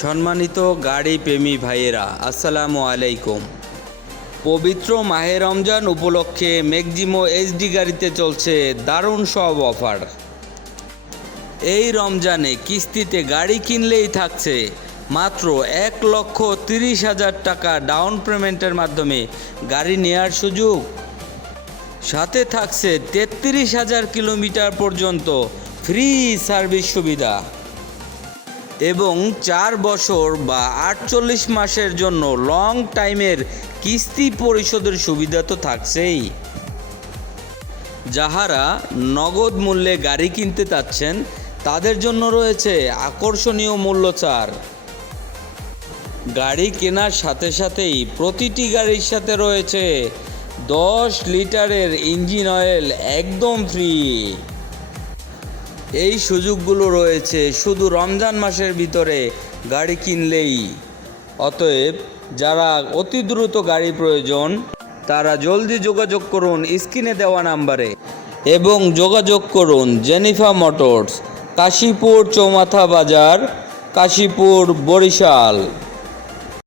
সম্মানিত গাড়ি প্রেমী ভাইয়েরা, আসসালামু আলাইকুম। পবিত্র মাহে রমজান উপলক্ষে ম্যাক্সিমো এইচডি গাড়িতে চলছে দারুণ সব অফার। এই রমজানে কিস্তিতে গাড়ি কিনলেই থাকছে মাত্র 1,30,000 টাকা ডাউন পেমেন্টের মাধ্যমে গাড়ি নেওয়ার সুযোগ। সাথে থাকছে 33,000 কিলোমিটার পর্যন্ত ফ্রি সার্ভিস সুবিধা এবং 4 বছর বা 48 মাসের জন্য লং টাইমের কিস্তি পরিশোধের সুবিধা তো থাকছেই। যাহারা নগদ মূল্যে গাড়ি কিনতে চাচ্ছেন তাদের জন্য রয়েছে আকর্ষণীয় মূল্য ছাড়। গাড়ি কেনার সাথে সাথেই প্রতিটি গাড়ির সাথে রয়েছে 10 লিটারের ইঞ্জিন অয়েল একদম ফ্রি। এই সুযোগগুলো রয়েছে শুধু রমজান মাসের ভিতরে গাড়ি কিনলেই। অতএব যারা অতি দ্রুত গাড়ি প্রয়োজন তারা জলদি যোগাযোগ করুন স্ক্রিনে দেওয়া নাম্বারে এবং যোগাযোগ করুন জেনিফা মোটরস, কাশীপুর চৌমাথা বাজার, কাশীপুর, বরিশাল।